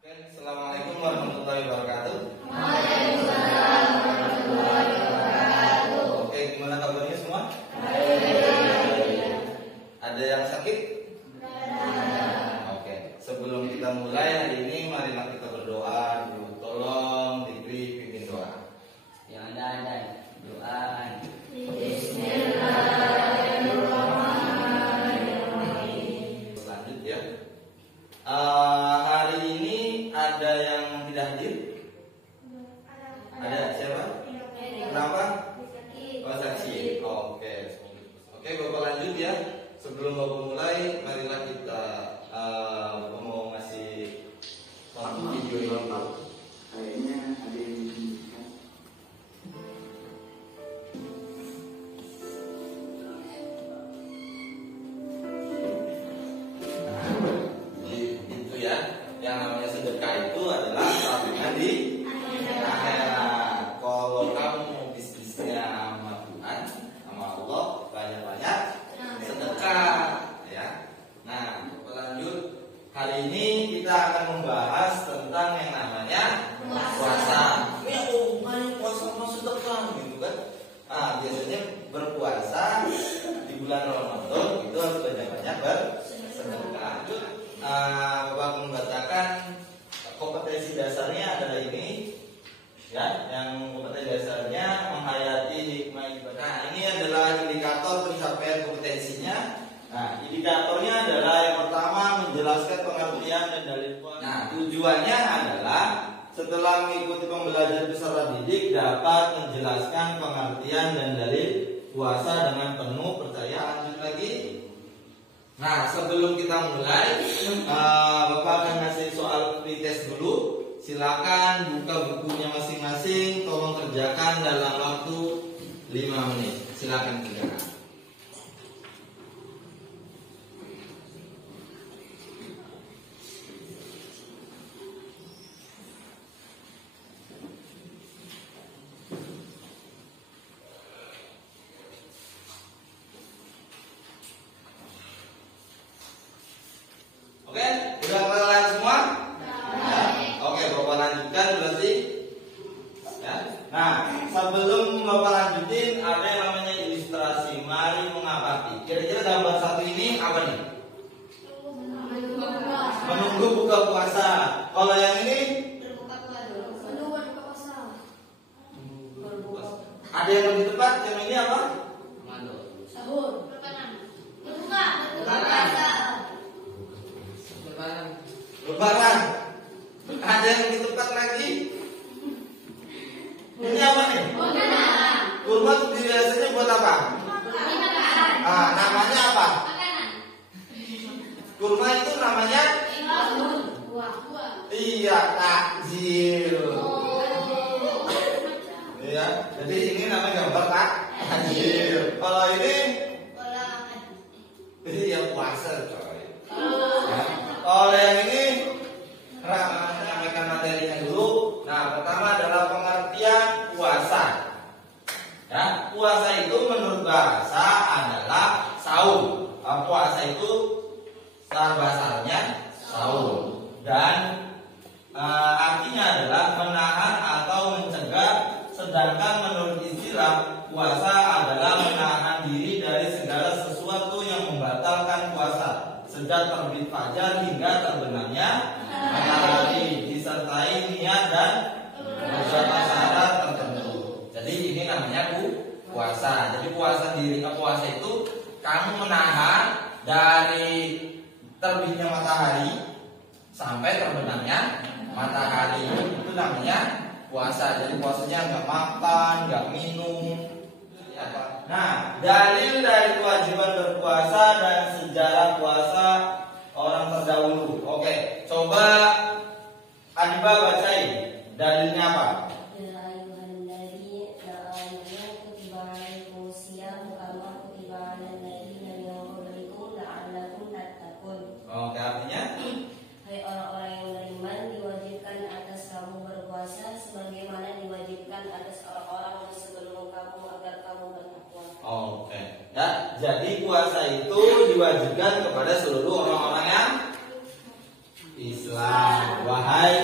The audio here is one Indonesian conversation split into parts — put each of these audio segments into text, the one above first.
Assalamualaikum warahmatullahi wabarakatuh. Waalaikumsalam warahmatullahi wabarakatuh. Oke, gimana kabarnya semua? Ada yang sakit? Oke, sebelum kita mulai hari ini, marilah kita berdoa dulu. Tolong diberi pimpin doa. Yang ada doa. Bismillahirrahmanirrahim. Lanjut ya. Hari ini ada yang tidak hadir? Ada siapa? Kenapa? Oh, saksi. Oke. Oke, Bapak lanjut ya. Sebelum Bapak mulai, marilah kita mau ngasih satu video ini. Kayaknya ada yang ditunjukkan. Itu ya. Yang namanya sedekah itu adalah tabungan di akhirat. Kalau kamu bisnisnya sama Tuhan, sama Allah, banyak-banyak sedekah ya. Nah, lanjut. Hari ini kita akan membahas tentang yang namanya puasa. Ini apa hubungannya puasa sama sedekah gitu kan? Nah, biasanya berpuasa di bulan Ramadan itu harus banyak-banyak bersedekah. Bapak membacakan kompetensi dasarnya adalah ini ya, yang kompetensi dasarnya menghayati hikmah ibadah. Nah, ini adalah indikator pencapaian kompetensinya. Nah, indikatornya adalah yang pertama menjelaskan pengertian dan dalil puasa. Nah, tujuannya adalah setelah mengikuti pembelajaran peserta didik dapat menjelaskan pengertian dan dalil puasa dengan penuh percaya. Lanjut lagi. Nah, sebelum kita mulai, Bapak akan ngasih soal pretest dulu. Silakan buka bukunya masing-masing. Tolong kerjakan dalam waktu 5 menit. Silakan kerjakan. Oke, udah kelar semua? Oke, Bapak lanjutkan berarti. Ya. Nah, sebelum Bapak lanjutin, ada yang namanya ilustrasi. Mari mengamati. Kira-kira gambar satu ini apa nih? Menunggu buka puasa. Kalau yang ini? Ada yang lebih tepat? Yang ini apa? Lebaran. Ada yang lebih tepat lagi? Ini apa nih? Kurma biasanya buat apa? Namanya apa? Kurma itu namanya? Iya, takjil. Iya, jadi ini namanya gambar takjil. Kalau ini? Iya, puasa coy. Ya. Kalau yang ini ramekan materinya dulu. Nah, pertama adalah pengertian puasa. Ya, puasa itu menurut bahasa adalah saum. Puasa itu bahasanya saum dan artinya adalah menahan atau mencegah. Sedangkan menurut istilah puasa adalah menahan diri dari segala sesuatu yang membatalkan puasa sejak terbit fajar hingga terbenamnya matahari, disertai niat dan beberapa syarat tertentu. Jadi ini namanya puasa. Jadi puasa itu kamu menahan dari terbitnya matahari sampai terbenamnya matahari. Itu namanya puasa. Jadi puasanya nggak makan, nggak minum. Nah, dalil dari kewajiban berpuasa dan sejarah puasa orang terdahulu. Oke, coba Adiba bacain dalilnya apa? Oke, artinya? Hai orang-orang yang beriman, diwajibkan atas kamu berpuasa sebagaimana diwajibkan atas orang-orang sebelum kamu agar kamu bertakwa. Oke. Ya, jadi puasa itu diwajibkan kepada seluruh orang-orang yang Islam. Wahai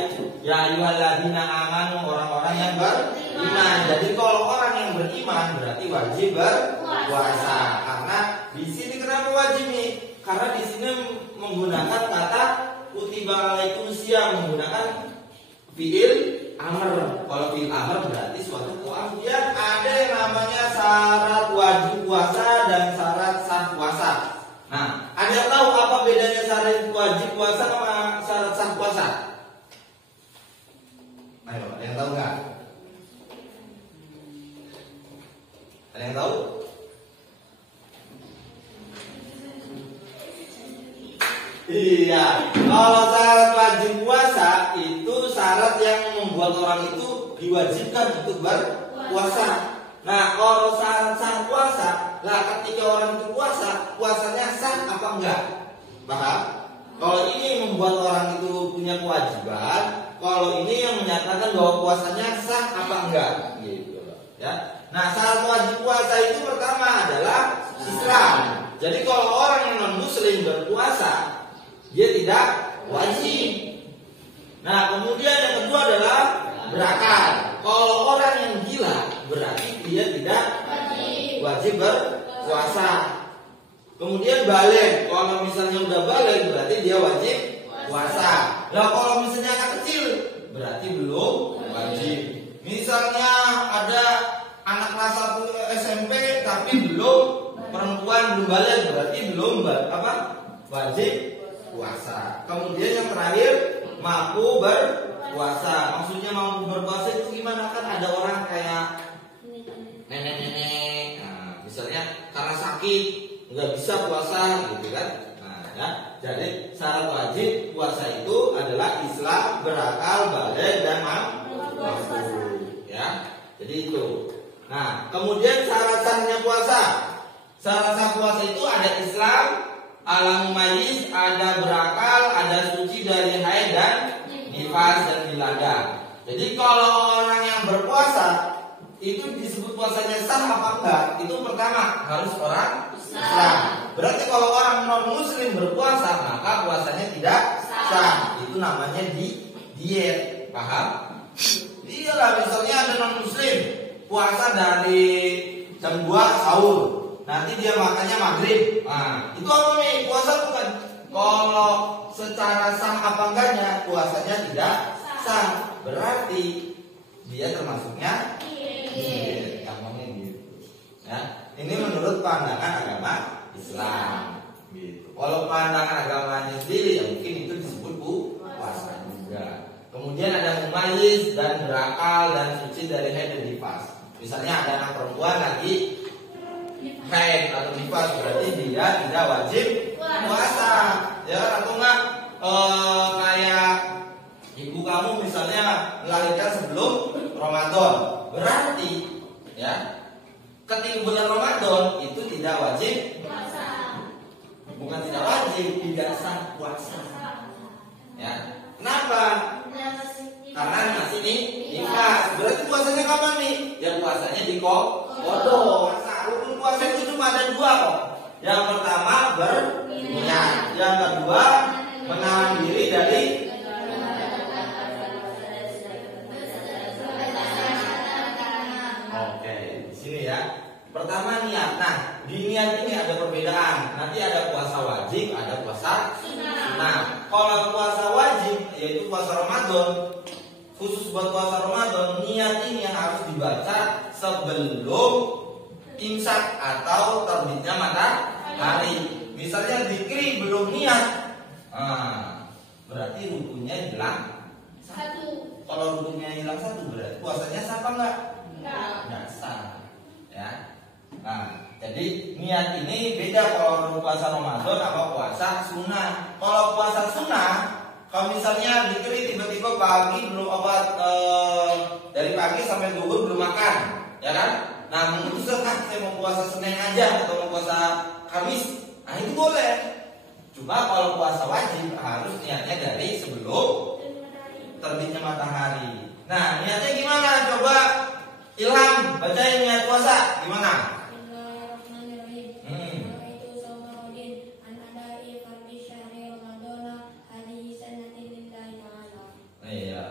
Ya ayyuhalladzina amanu, orang-orang yang beriman. Jadi kalau orang yang beriman berarti wajib berpuasa. Karena di sini kenapa wajib nih? Karena di sini menggunakan kata kutiba alaikumusiyam, menggunakan fiil amr. Kalau fiil amr berarti suatu kewajiban. Ada yang namanya syarat wajib puasa dan syarat sah puasa. Nah, ada yang tahu apa bedanya syarat wajib puasa sama syarat sah puasa? Ayo, ada yang tahu nggak? Ada yang tahu? Iya, kalau syarat wajib puasa itu syarat yang membuat orang itu diwajibkan untuk berpuasa. Nah, kalau syarat sah puasa, lah ketika orang itu puasa, puasanya sah apa enggak? Paham? Kalau ini membuat orang itu punya kewajiban, kalau ini yang menyatakan bahwa puasanya sah apa enggak, gitu loh. Ya. Nah, syarat wajib puasa itu pertama adalah Islam. Jadi kalau orang yang non Muslim berpuasa, dia tidak wajib. Nah, kemudian yang kedua adalah berakal. Kalau orang yang gila, berarti dia tidak wajib berpuasa. Kemudian balik, kalau misalnya udah balik berarti dia wajib puasa. Nah, kalau misalnya anak kecil berarti belum wajib. Misalnya ada anak kelas 1 SMP tapi belum perempuan belum balik berarti belum wajib puasa. Kemudian yang terakhir mampu berpuasa. Maksudnya mampu berpuasa itu gimana? Kan ada orang kayak nenek-nenek, nah, misalnya karena sakit nggak bisa puasa gitu kan. Nah, ya. Jadi syarat wajib puasa itu adalah Islam, berakal, balik dan mampu. Ya, jadi itu. Nah, kemudian syarat sahnya puasa. Syarat sah puasa itu ada Islam, alam mumayyiz, ada berakal, ada suci dari haid dan nifas dan wiladah. Jadi kalau orang yang berpuasa itu disebut puasanya sah apa enggak? Itu pertama harus orang Islam. Berarti kalau orang non Muslim berpuasa maka puasanya tidak sah. Itu namanya diet. Paham? Iyalah, misalnya ada non Muslim puasa dari jam 2 sahur, nanti dia makannya maghrib. Nah, itu apa nih? Puasa bukan? Kalau secara sah apa enggaknya puasanya tidak sah. Berarti dia termasuknya gampangnya gitu. Ya, ini menurut pandangan agama Islam. Gitu. Kalau pandangan agamanya sendiri ya mungkin itu disebut puasa juga. Kemudian ada mumayyiz dan berakal dan suci dari haid dan nifas. Misalnya ada anak perempuan lagi haid atau nifas berarti dia tidak wajib puasa. Ya, atau enggak kayak ibu kamu misalnya melahirkan sebelum Ramadan, berarti ya ketika bulan Ramadan itu tidak wajib puasa. Bukan tidak wajib, tidak sah puasa. Ya, kenapa? Karena masih nifas. Berarti puasanya kapan nih? Ya puasanya di kodo. Rukun puasa itu cuma ada 2 kok. Yang pertama berniat, yang kedua menahan diri dari ya. Pertama niat. Nah, di niat ini ada perbedaan. Nanti ada puasa wajib, ada puasa sunnah. Kalau puasa wajib yaitu puasa Ramadan, khusus buat puasa Ramadan, niat ini yang harus dibaca sebelum imsak atau terbitnya matahari. Misalnya zikir belum niat, berarti rukunnya hilang 1. Kalau rukunnya hilang 1 berarti puasanya sah apa enggak? Enggak sah. Ya. Nah, jadi niat ini beda kalau puasa Ramadan sama puasa sunnah. Kalau puasa sunnah, kalau misalnya dikiri tiba-tiba pagi belum dari pagi sampai zuhur belum makan, ya kan? Nah, memutuskan saya mau puasa Senin aja atau mau puasa Kamis, nah itu boleh. Cuma kalau puasa wajib harus niatnya dari sebelum terbitnya matahari. Nah, niatnya gimana? Coba Ilham, bacain niat puasa gimana? Iya.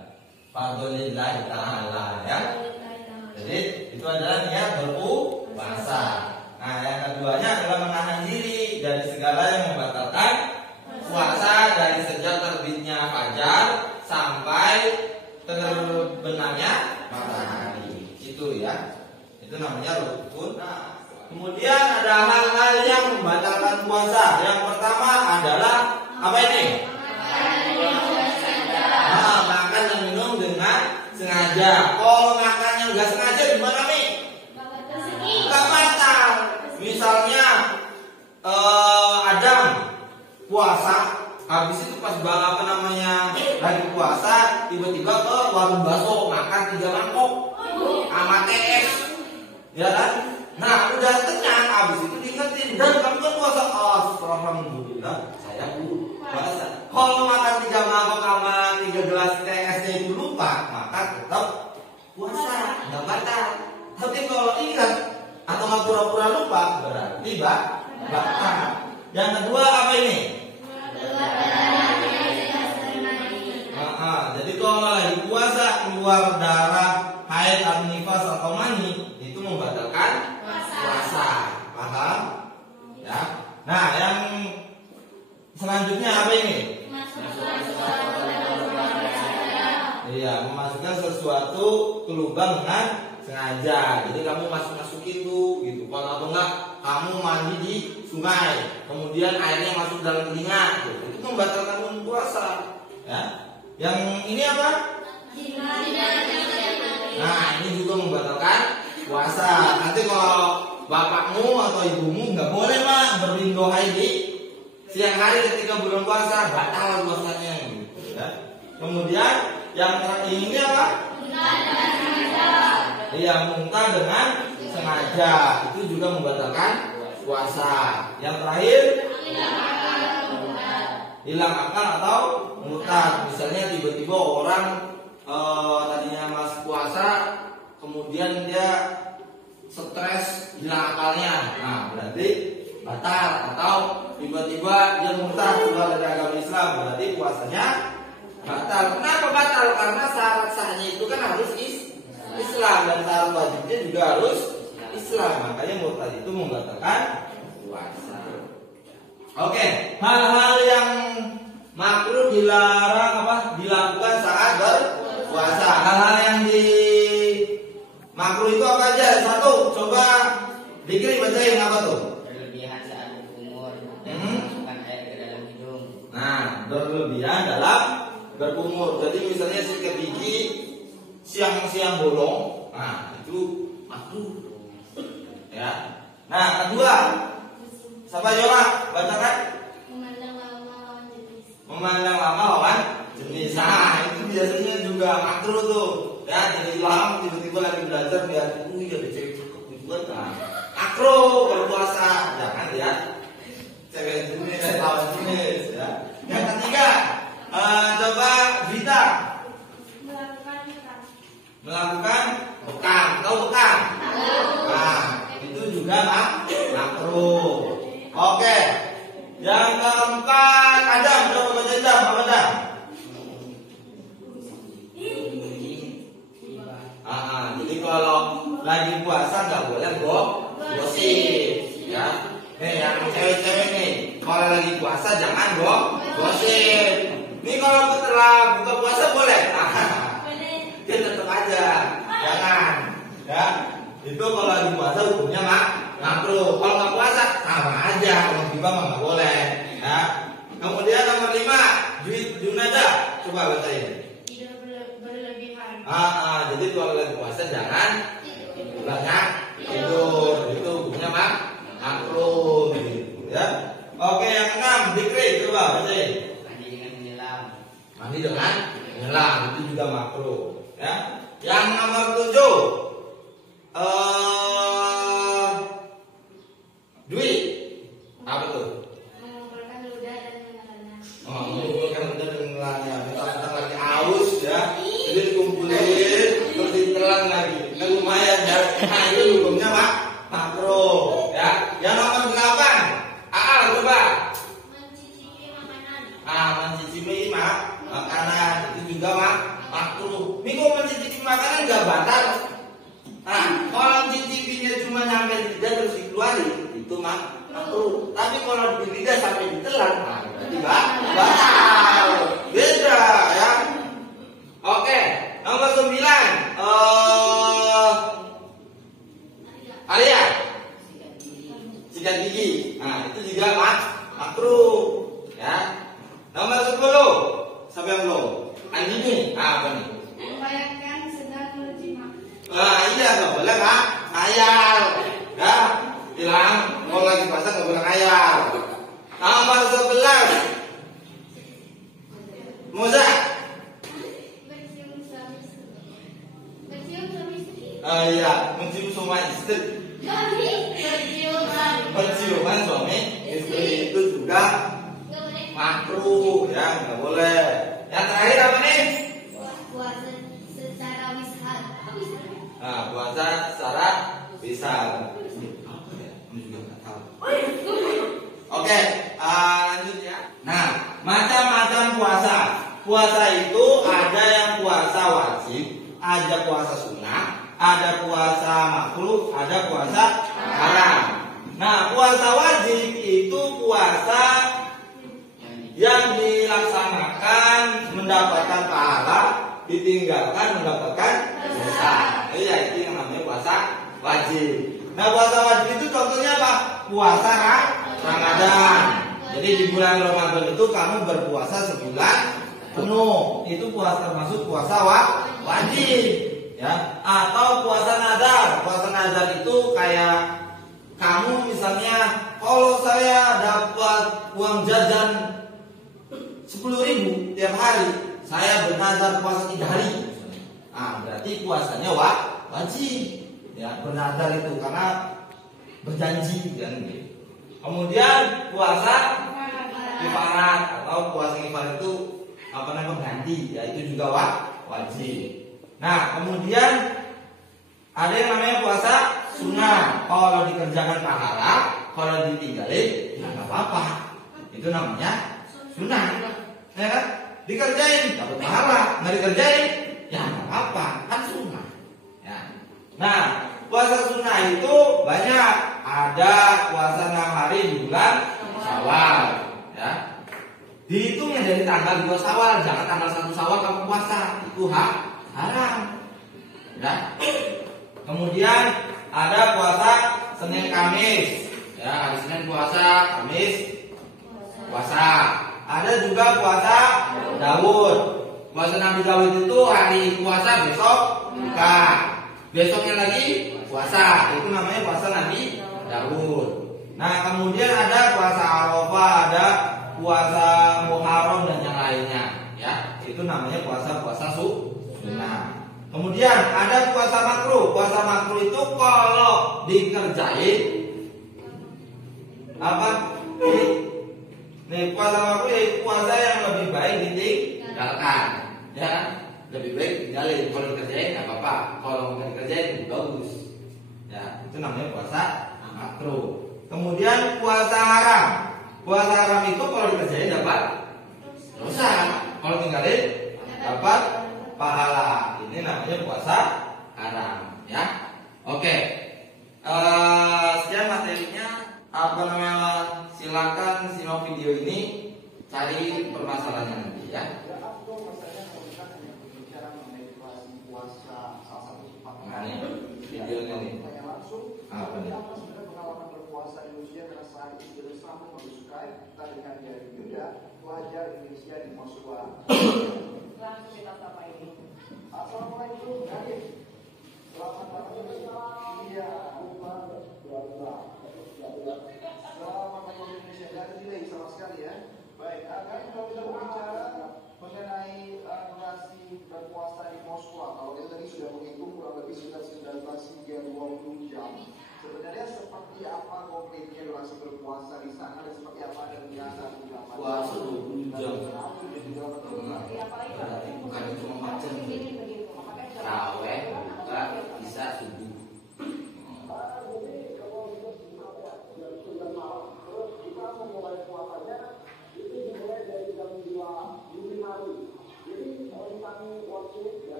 Fadlillahi ta'ala ya. Jadi itu adalah niat berpuasa. Nah, yang keduanya adalah menahan diri dari segala yang membatalkan puasa dari sejak terbitnya fajar sampai terbenamnya matahari. Itu ya. Itu namanya rukun. Nah, kemudian ada hal-hal yang membatalkan puasa. Yang pertama adalah apa ini? Makan dan minum dengan sengaja. Kalau makannya nggak sengaja gimana nih? Nggak batal. Misalnya Adam puasa, habis itu pas lagi puasa, tiba-tiba ke warung bakso makan 3 mangkok sama TS, ya kan? Nah udah kenyang, habis itu diingetin, dan kamu kan puasa. Alhamdulillah, saya puasa. Kalau makan 3 mangkok sama 3 gelas TS-nya itu lupa, maka tetap puasa, nggak batal. Tapi kalau ingat atau nggak pura-pura lupa, berarti batal. Yang kedua apa ini? Jadi kalau lagi puasa keluar darah, haid atau nifas atau mani, itu membatalkan puasa. Paham? Ya. Nah, yang selanjutnya apa ini? Iya, memasukkan sesuatu ke lubang dengan sengaja. Jadi kamu masukin tuh gitu. Kalau atau enggak kamu mandi di sungai, kemudian airnya masuk dalam telinga, gitu. Itu membatalkan puasa. Ya. Yang ini apa? Nah, ini juga membatalkan puasa. Nanti kalau bapakmu atau ibumu nggak boleh mah berlindung haid di siang hari ketika bulan puasa, batal puasanya. Gitu, ya. Kemudian yang ini apa? Iya, muntah dengan sengaja, itu juga membatalkan puasa. Yang terakhir, hilang akal atau murtad. Misalnya tiba-tiba orang tadinya masih puasa, kemudian dia stres, hilang akalnya. Nah, berarti batal. Atau tiba-tiba dia murtad keluar dari agama Islam, berarti puasanya batal. Kenapa batal? Karena syarat sahnya itu kan harus Islam, dan syarat wajibnya juga harus Islam. Makanya murtad itu membatalkan puasa. Oke, hal-hal yang makruh dilakukan saat berpuasa. Hal-hal yang makruh itu apa aja? Satu, coba Dikri bacain apa tuh? Berlebihan saat berkumur, memasukkan air ke dalam hidung. Nah, berlebihan dalam berkumur. Jadi misalnya sikat gigi siang-siang bolong, nah itu makruh. Ya. Nah, kedua, siapa Yola? Bacakan. Memandang lama lawan jenis. Nah, itu biasanya juga makruh tuh. Ya, jadi lama tiba-tiba lagi belajar biar ya ada cewek cakep gitu kan. Makruh berpuasa. Jangan lihat cewek jenis lawan jenis ya. Yang ketiga, coba Vita. Melakukan bekam. Tahu bekam? Nah, itu juga makruh. Oke. Yang keempat, Adam, coba baca Adam, apa Adam? Jadi kalau lagi puasa nggak boleh gosip, ya. Nih yang cewek-cewek nih, kalau lagi puasa jangan gosip. Nih kalau setelah buka puasa boleh, dia tetap aja, jangan, ya. Itu kalau lagi puasa hukumnya makruh. Kalau nggak puasa sama aja, kalau tiba nggak boleh. Ya. Kemudian nomor 5, Junada, coba bacain. Tidak berlebihan. Jadi kalau lagi puasa jangan banyak tidur. Itu hukumnya makruh, gitu ya. Oke, yang 6, Dikri, coba bacain. Mandi dengan menyelam. Mandi dengan menyelam, itu juga makruh. Ya. Yang nomor 7, Dwi, apa tuh? Mengumpulkan ludah dan menelannya. Mengumpulkan ludah dan menelannya. Kita lagi aus ya, jadi dikumpulin terus ditelan lagi. Nah lumayan ya. Nah itu hukumnya makruh. Ya. Yang nomor 8, Aal coba. Mencicipi makanan. Mencicipi makanan itu juga makruh. makruh. Minggu mencicipi makanan nggak batal. Nah, kalau cicipinya cuma nyampe lidah terus dikeluarin, itu makruh. Tapi kalau di lidah sampai ditelan, nah berarti batal. Beda ya. Oke, nomor 9. Alia, sikat gigi. Nah, itu juga makruh. Ya. Nomor 10. Siapa yang belum? Andini. Apa nih? Membayangkan sedang berjima. Nah, iya nggak boleh nggak? Khayal. Ya, bilang kalau lagi puasa nggak boleh khayal. Nomor 11. Musa. Bercium suami istri. Bercium suami istri. Iya, mencium semua istri. Bercium suami. Penciuman suami istri itu juga Nggak boleh. makruh, ya nggak boleh. Yang terakhir apa nih? Puasa secara wishat. Nah, puasa secara wisal. Apa ya? Ini juga nggak tahu. Oke, lanjut ya. Nah, macam-macam puasa. Puasa itu ada yang puasa wajib, ada puasa sunnah, ada puasa makruh, ada puasa haram. Nah, puasa wajib itu puasa yang dilaksanakan mendapatkan pahala, ditinggalkan mendapatkan dosa. Iya, itu yang namanya puasa wajib. Nah, puasa wajib itu contohnya apa? Puasa Ramadan. Jadi di bulan Ramadan itu kamu berpuasa sebulan penuh. Itu puasa termasuk puasa wajib, ya. Atau puasa nazar. Puasa nazar itu kayak kamu misalnya, kalau saya dapat uang jajan 10.000 tiap hari, saya bernazar puasa 3 hari. Nah, berarti puasanya wajib. Ya, bernazar itu karena berjanji kan gitu. Kemudian puasa kifarat atau puasa kifarat itu apa namanya pengganti, ya itu juga wajib. Nah, kemudian ada yang namanya puasa sunnah. Kalau dikerjakan pahala, kalau ditinggalin ya nggak apa-apa. Itu namanya sunnah, ya kan? Dikerjain dapat pahala, nggak dikerjain ya nggak apa-apa, kan sunnah. Ya. Nah, puasa sunnah itu banyak. Ada puasa 6 hari di bulan Syawal, ya. Dihitungnya dari tanggal 2 Syawal, jangan tanggal 1 Syawal kamu puasa, itu haram. Ya. Kemudian ada puasa Senin Kamis, ya, hari Senin puasa, Kamis puasa. Ada juga puasa Daud. Puasa Nabi Daud itu hari puasa besok buka, besoknya lagi puasa, itu namanya puasa Nabi Daud. Nah, kemudian ada puasa Arafah, ada puasa Muharram dan yang lainnya, ya. Itu namanya puasa-puasa sunnah. Kemudian ada puasa makruh. Puasa makruh itu kalau dikerjain apa? Nih, puasa makruh itu puasa yang lebih baik ditinggalkan, ya. Lebih baik tinggalin. Kalau dikerjain nggak apa-apa. Kalau nggak dikerjain bagus. Ya, itu namanya puasa makruh. Kemudian puasa haram. Puasa haram itu kalau dikerjain dapat dosa. Kalau tinggalin dapat pahala. Ini namanya puasa haram, ya. Oke. Sekian materinya. Apa namanya? Silakan simak video ini, cari permasalahannya nanti, ya. Nah, ini videonya nih. Apa nih? Berpuasa Indonesia karena saat itu bersama menyukai kita dengan jari Yuda pelajar Indonesia di Moskwa. Langsung kita sapa ini. Assalamualaikum, Nadif. Selamat datang di Iya, selamat datang di Indonesia. Dari delay sama sekali ya. Baik, kami kalau kita berbicara mengenai durasi berpuasa di Moskwa. Kalau kita tadi sudah menghitung kurang lebih sekitar 19 hingga 20 jam. Sebenarnya seperti apa konkretnya durasi berpuasa di sana dan seperti apa dan biasa Puasa 20 jam. Berarti bukan cuma macam Raweh, buka, bisa subuh. Jadi kami waktu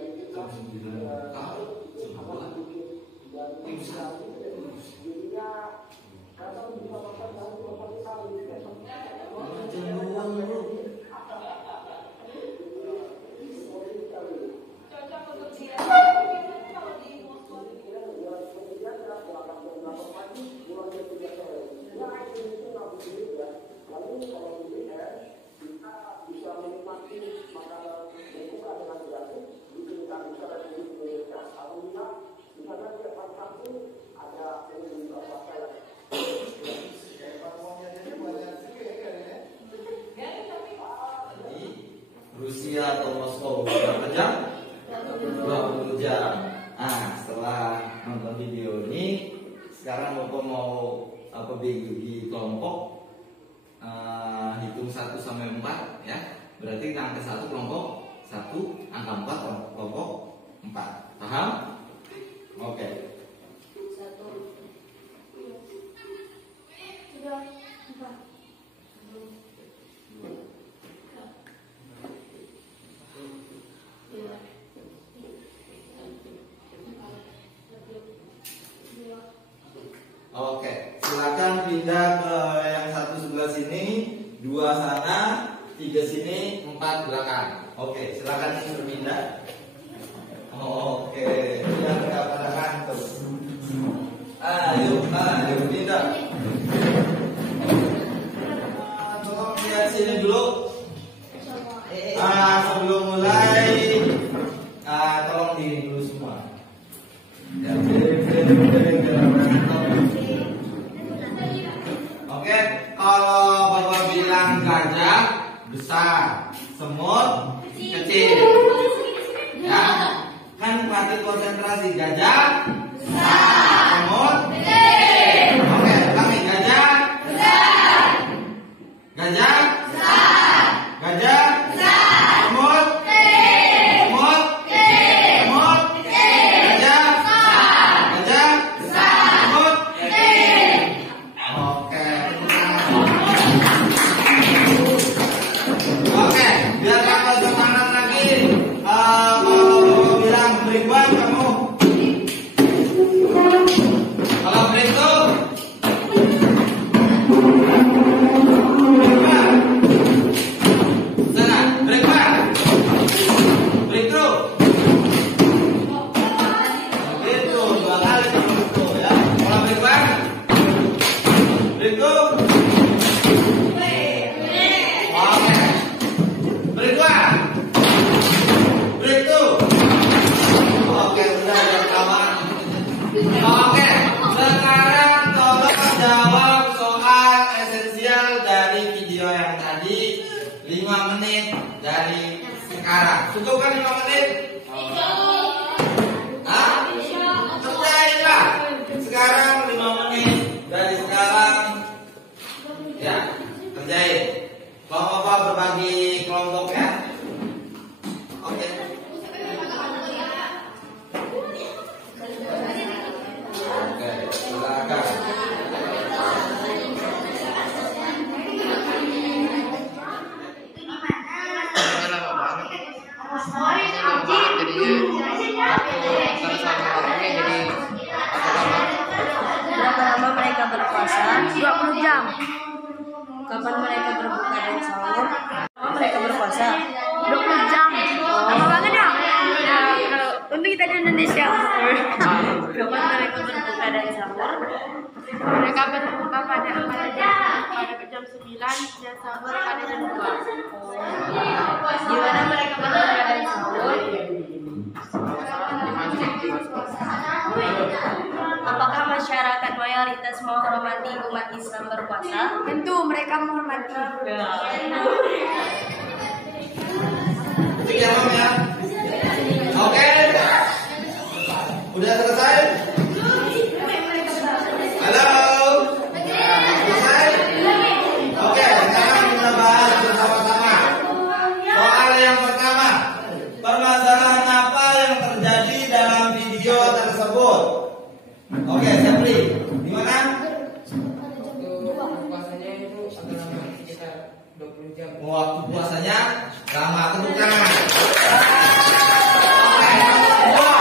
Rusia atau Moskow berapa jam? 20 jam. Nah, setelah nonton video ini, sekarang Bapak mau bagi kelompok, hitung 1 sampai 4 ya. Berarti angka 1 kelompok 1, angka 4 kelompok 4. Paham? Oke. 1, 2, 3, 4. Oke, silakan pindah ke yang 1 sebelah sini, 2 sana, 3 sini, 4 belakang. Oke, silakan berpindah. Oke, pindah ke pada kantor. Ayo pindah. Tolong lihat sini dulu. Sebelum mulai, tolong diri dulu semua. Ya, oke, kalau Bapak bilang gajah besar, semut kecil, ya kan berarti konsentrasi gajah besar, semut kecil. Oke, ulangi gajah besar, gajah besar, gajah besar, semut kecil, semut kecil, semut kecil, gajah besar, gajah besar, semut kecil. Oke. Oke, biar kakak semangat lagi. Kalau bilang beribuan kamu. Kalau beritung. Beribuan. Sana, beribuan. Beritung. Itu 2 kali itu ya. Kalau beribuan. Beritung. Oke. Beribuan. Beritung. Oke, sudah kawan. Oke, sekarang tolong jawab soal esensial dari video yang tadi 5 menit dari sekarang. Cukup kan 5 menit? Hah? Kerjainlah. Sekarang 5 menit dari sekarang. Ya, kerjain. Bapak berbagi kelompok ya. Oke. Oke, silakan. Berapa lama mereka berpuasa? 20 jam. Kapan mereka berbuka dan sahur? Kapan mereka berpuasa? 20 jam. Lama banget ya? Kalau untuk kita di Indonesia. Kapan mereka berbuka dan sahur? Mereka berbuka pada jam 9 dan sahur pada jam 2. Di mana mereka berbuka dan sahur? Apakah masyarakat mayoritas menghormati umat Islam berpuasa? Tentu mereka menghormati. Jawab ya. Oke. Udah selesai? Halo. Selesai? Oke, sekarang kita bahas bersama-sama. Soal yang pertama, permasalahan apa yang terjadi dalam video tersebut? Oke, Sepri, gimana? Puasanya itu agak lama sekitar 20 jam. Waktu puasanya lama, tepuk tangan. Oke,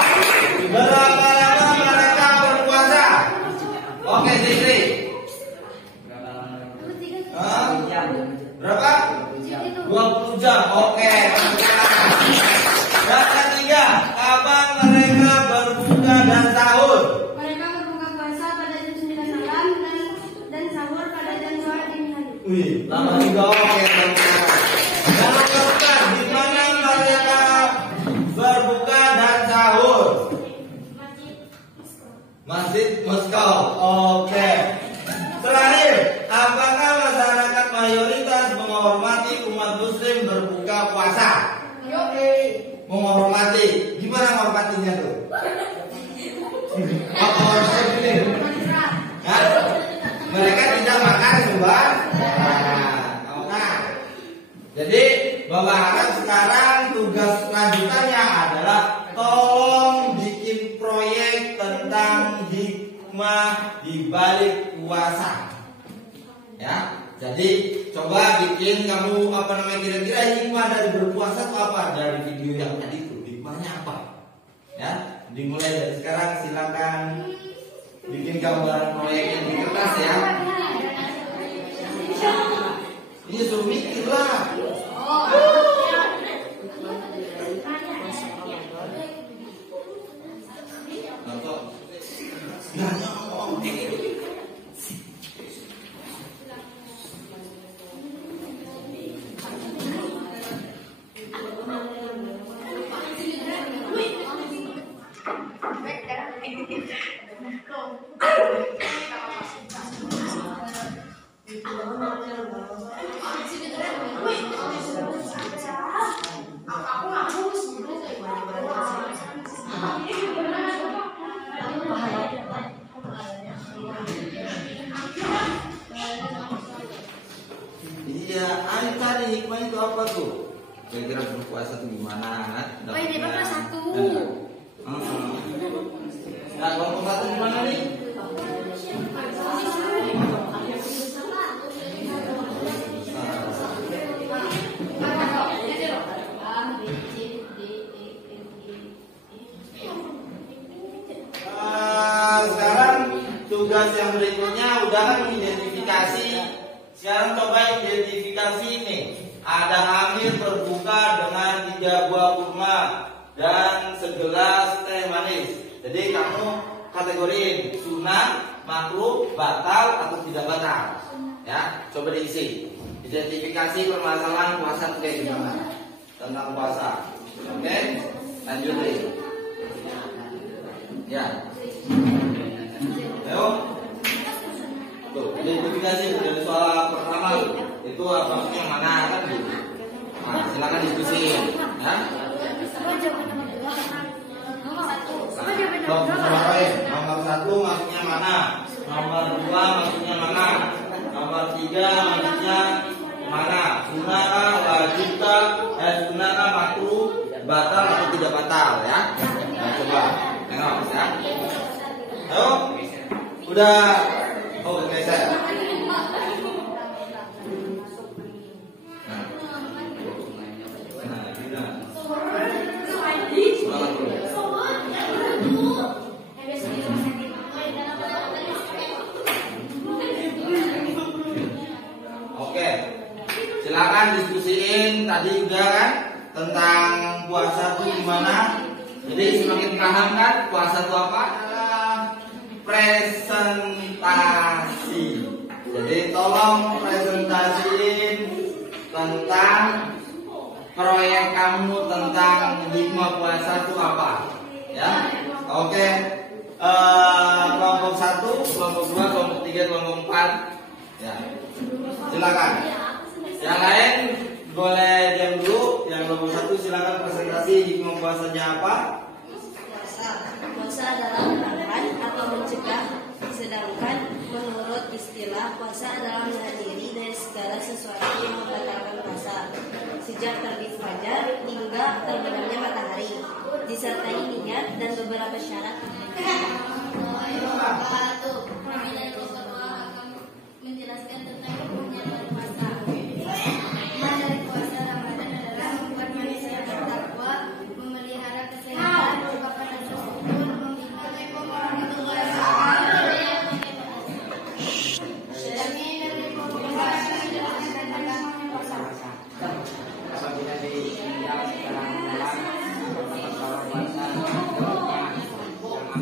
Tambah 3. Oke, teman-teman. Yang nomor 4, di mana mereka berbuka dan sahur? Masjid Moskow. Oke. Terakhir, apakah masyarakat mayoritas menghormati umat muslim berbuka puasa? Menghormati. Gimana menghormatinya tuh? Hah? Mereka tidak makan sembarangan. Jadi Bapak harap sekarang tugas lanjutannya adalah tolong bikin proyek tentang hikmah di balik puasa. Ya, jadi coba bikin kamu kira-kira hikmah dari berpuasa itu apa? Dari video yang tadi itu hikmahnya apa? Ya, dimulai dari sekarang silakan bikin gambaran proyeknya di kertas ya. Ini suruh mikir lah. Iya, Anita nih hikmah itu apa tuh? Kira-kira berpuasa itu gimana? Oh, ini Bapak 1. Nah, kelompok 1 gimana nih? Sekarang tugas yang berikutnya udah kan identifikasi. Sekarang coba identifikasi ini. Ada Amir berbuka dengan 3 buah kurma dan segelas teh manis. Jadi kamu kategoriin sunnah, makruh, batal atau tidak batal. Ya, coba diisi. Identifikasi permasalahan puasa itu kayak gimana? Tentang puasa. Oke, lanjutin. Ya. Ayo. Tuh, identifikasi dari soal pertama itu apa yang mana kan gitu. Nah, silakan diskusi ya. Nomor 1 maksudnya mana? Nomor 2 maksudnya mana? Nomor 3 maksudnya mana? Sunnah kah, wajib kah, sunnah kah, makruh, batal atau tidak batal ya? Nah, coba tengok ya. Ayo, udah. Oh, oke saya. Oke, silakan diskusiin tadi juga kan tentang puasa itu gimana. Jadi semakin paham kan puasa itu apa? Presentasi. Jadi tolong presentasiin tentang proyek kamu tentang hikmah puasa itu apa? Ya, oke. Kelompok 1, kelompok 2, kelompok 3, kelompok 4. Ya, silakan. Yang lain boleh diam dulu. Yang kelompok 1 silakan presentasi hikmah puasanya apa? Puasa adalah menahan atau mencegah, sedangkan menurut istilah puasa adalah menahan diri dari segala sesuatu yang membatalkan puasa sejak terbit fajar hingga terbenamnya matahari, disertai niat dan beberapa syarat. Menjelaskan tentang hukumnya puasa. Hikmah dari puasa Ramadan adalah membuat manusia bertakwa, memelihara kesehatan, kepada syukur, Assalamualaikum warahmatullahi wabarakatuh. Apabila ditinggal secara malam, kalau puasa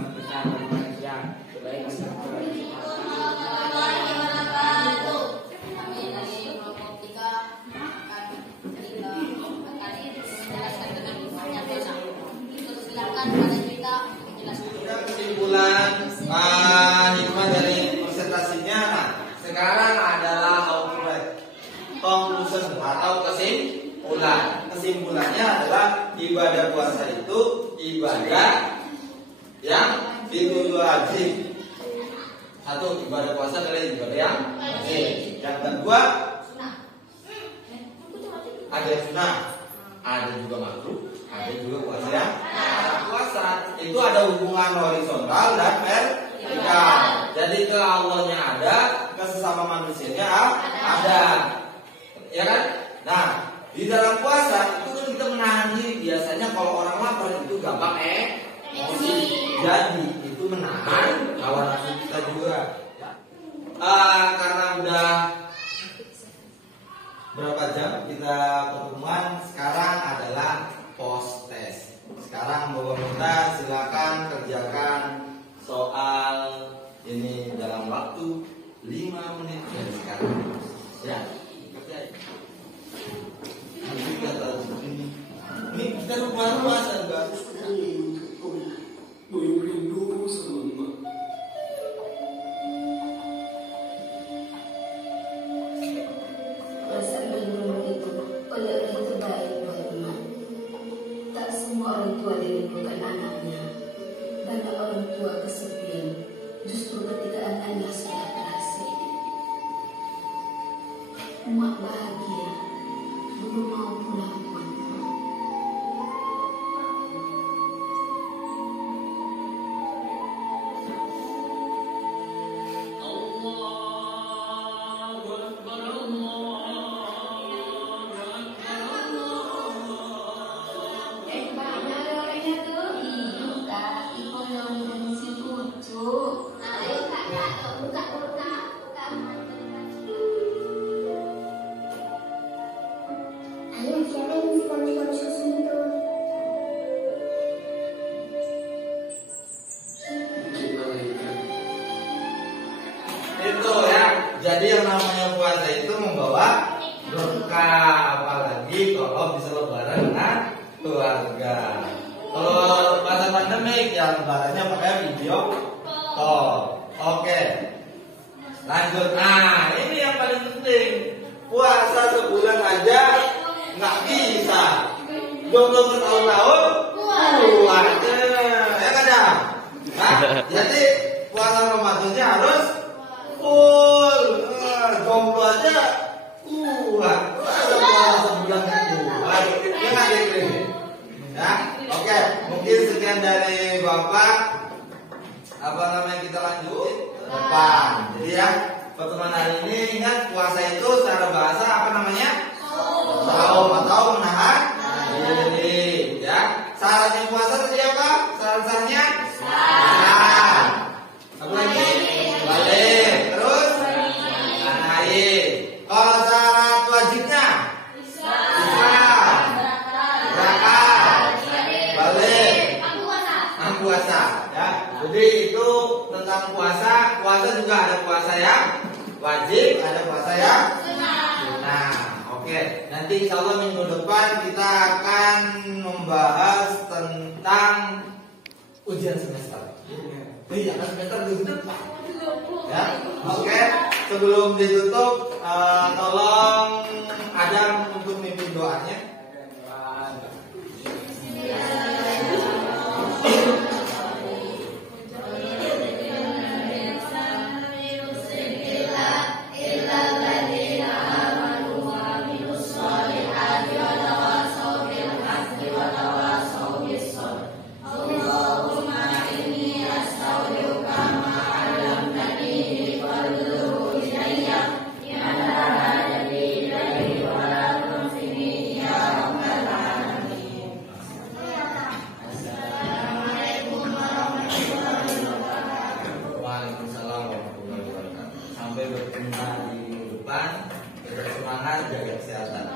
Kesimpulan hikmah dari presentasinya. Nah, sekarang adalah conclusion atau kesimpulan. Kesimpulannya adalah ibadah puasa itu ibadah yang dituntut wajib. Satu, ibadah puasa adalah ibadah yang wajib. Yang kedua, ada yang sunnah, ada juga makruh, ada juga puasa yang puasa itu ada hubungan horizontal dan vertikal. Jadi ke Allahnya ada, ke sesama manusianya ada, ya kan? Nah, di dalam puasa itu kan kita menahan diri. Biasanya kalau orang lapar itu gampang emosi. Jadi itu menahan hawa nafsu kita juga. Karena udah berapa jam kita pertemuan, sekarang adalah post test. Sekarang Bapak minta silakan kerjakan soal ini dalam waktu 5 menit dari sekarang. Ya, kerjain. Ini kita rumah puasa enggak? Puasa benar itu oleh itu baik buat emak. Tak semua orang tua dirindukan anaknya. Banyak orang tua kesepian, justru ketika anaknya sudah berhasil. Emak bahagia, belum mau pulang kampung. Itu ya. Jadi yang namanya puasa itu membawa berkah, apalagi kalau bisa lebaran dengan keluarga. Kalau masa pandemik ya lebarannya pakai video call. Oke. Lanjut. Nah, ini yang paling penting. Puasa sebulan aja nggak bisa. Jomblo bertahun-tahun puasa. Ya kan ya? Nah, jadi puasa Ramadannya harus full. Jomblo aja kuat. Puasa sebulan kuat. Ya nggak gitu? Ya, oke. Mungkin sekian dari Bapak. Apa namanya, kita lanjut ke depan. Jadi ya, pertemuan hari ini ingat puasa itu secara bahasa apa namanya? Saum atau menahan diri. Ya, syaratnya puasa tadi apa? Syarat-syaratnya? Nah, apa lagi? Balik. Terus? Naik. Kalau syarat wajibnya? Islam. Zakat. Balik. Puasa. Ya. Jadi itu tentang puasa. Puasa juga ada puasa yang wajib, ada puasa yang sunnah. Oke. Nanti insya Allah minggu depan kita akan membahas tentang ujian semester. Iya, kan semester minggu depan. Ya. Oke. Sebelum ditutup, tolong Adam untuk mimpin doanya. Sampai bertemu di minggu depan. Tetap semangat, jaga kesehatan.